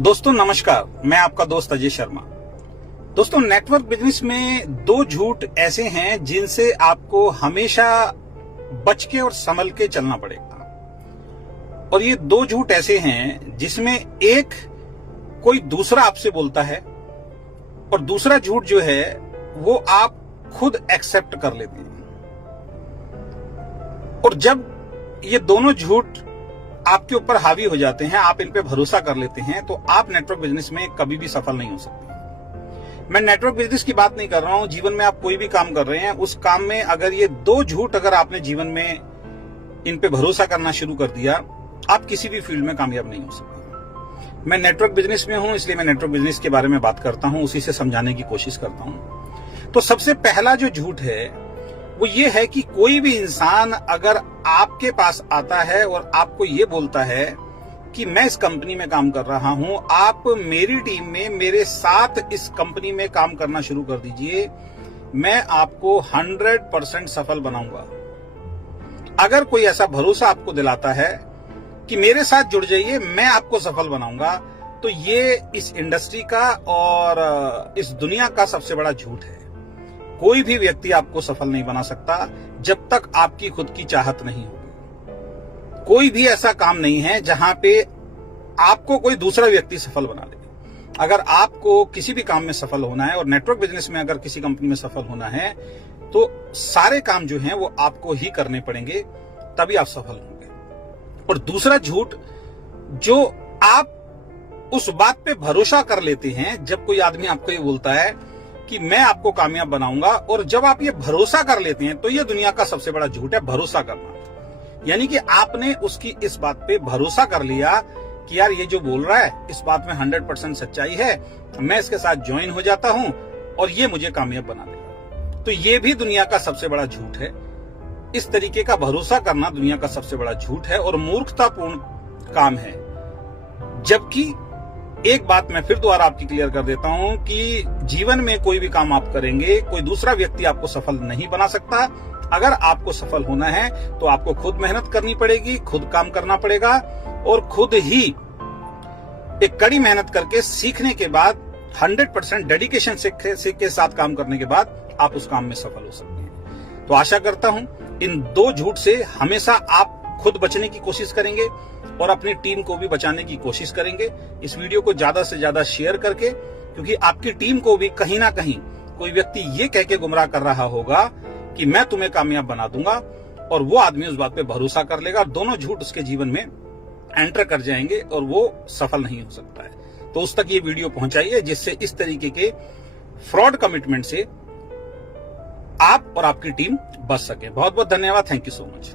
दोस्तों नमस्कार, मैं आपका दोस्त अजय शर्मा। दोस्तों, नेटवर्क बिजनेस में दो झूठ ऐसे हैं जिनसे आपको हमेशा बच के और संभल के चलना पड़ेगा। और ये दो झूठ ऐसे हैं जिसमें एक कोई दूसरा आपसे बोलता है और दूसरा झूठ जो है वो आप खुद एक्सेप्ट कर लेते हैं। और जब ये दोनों झूठ आपके ऊपर हावी हो जाते हैं, आप इन पे भरोसा कर लेते हैं, तो आप नेटवर्क बिजनेस में कभी भी सफल नहीं हो सकते। मैं नेटवर्क बिजनेस की बात नहीं कर रहा हूं, जीवन में आप कोई भी काम कर रहे हैं, उस काम में अगर ये दो झूठ अगर आपने जीवन में इन पे भरोसा करना शुरू कर दिया, आप किसी भी फील्ड में कामयाब नहीं हो सकते। मैं नेटवर्क बिजनेस में हूं, इसलिए मैं नेटवर्क बिजनेस के बारे में बात करता हूं, उसी से समझाने की कोशिश करता हूं। तो सबसे पहला जो झूठ है वो ये है कि कोई भी इंसान अगर आपके पास आता है और आपको ये बोलता है कि मैं इस कंपनी में काम कर रहा हूं, आप मेरी टीम में मेरे साथ इस कंपनी में काम करना शुरू कर दीजिए, मैं आपको 100% सफल बनाऊंगा। अगर कोई ऐसा भरोसा आपको दिलाता है कि मेरे साथ जुड़ जाइए, मैं आपको सफल बनाऊंगा, तो ये इस इंडस्ट्री का और इस दुनिया का सबसे बड़ा झूठ है। कोई भी व्यक्ति आपको सफल नहीं बना सकता जब तक आपकी खुद की चाहत नहीं होगी। कोई भी ऐसा काम नहीं है जहां पे आपको कोई दूसरा व्यक्ति सफल बना ले। अगर आपको किसी भी काम में सफल होना है और नेटवर्क बिजनेस में अगर किसी कंपनी में सफल होना है, तो सारे काम जो हैं वो आपको ही करने पड़ेंगे, तभी आप सफल होंगे। और दूसरा झूठ, जो आप उस बात पे भरोसा कर लेते हैं जब कोई आदमी आपको ये बोलता है कि मैं आपको कामयाब बनाऊंगा, और जब आप ये भरोसा कर लेते हैं तो ये दुनिया का सबसे बड़ा झूठ है, भरोसा करना। यानी कि आपने उसकी इस बात पे भरोसा कर लिया कि यार ये जो बोल रहा है इस बात में 100% सच्चाई है, मैं इसके साथ ज्वाइन हो जाता हूं और ये मुझे कामयाब बना देगा। तो ये भी दुनिया का सबसे बड़ा झूठ है। इस तरीके का भरोसा करना दुनिया का सबसे बड़ा झूठ है और मूर्खतापूर्ण काम है। जबकि एक बात मैं फिर दोबारा आपकी क्लियर कर देता हूं कि जीवन में कोई भी काम आप करेंगे, कोई दूसरा व्यक्ति आपको सफल नहीं बना सकता। अगर आपको सफल होना है तो आपको खुद मेहनत करनी पड़ेगी, खुद काम करना पड़ेगा, और खुद ही एक कड़ी मेहनत करके सीखने के बाद 100% डेडिकेशन के साथ काम करने के बाद आप उस काम में सफल हो सकते हैं। तो आशा करता हूं इन दो झूठ से हमेशा आप खुद बचने की कोशिश करेंगे और अपनी टीम को भी बचाने की कोशिश करेंगे। इस वीडियो को ज्यादा से ज्यादा शेयर करके, क्योंकि आपकी टीम को भी कहीं ना कहीं कोई व्यक्ति ये कह के गुमराह कर रहा होगा कि मैं तुम्हें कामयाब बना दूंगा, और वो आदमी उस बात पे भरोसा कर लेगा, दोनों झूठ उसके जीवन में एंटर कर जाएंगे और वो सफल नहीं हो सकता है। तो उस तक ये वीडियो पहुंचाइए जिससे इस तरीके के फ्रॉड कमिटमेंट से आप और आपकी टीम बच सके। बहुत बहुत धन्यवाद। Thank you so much.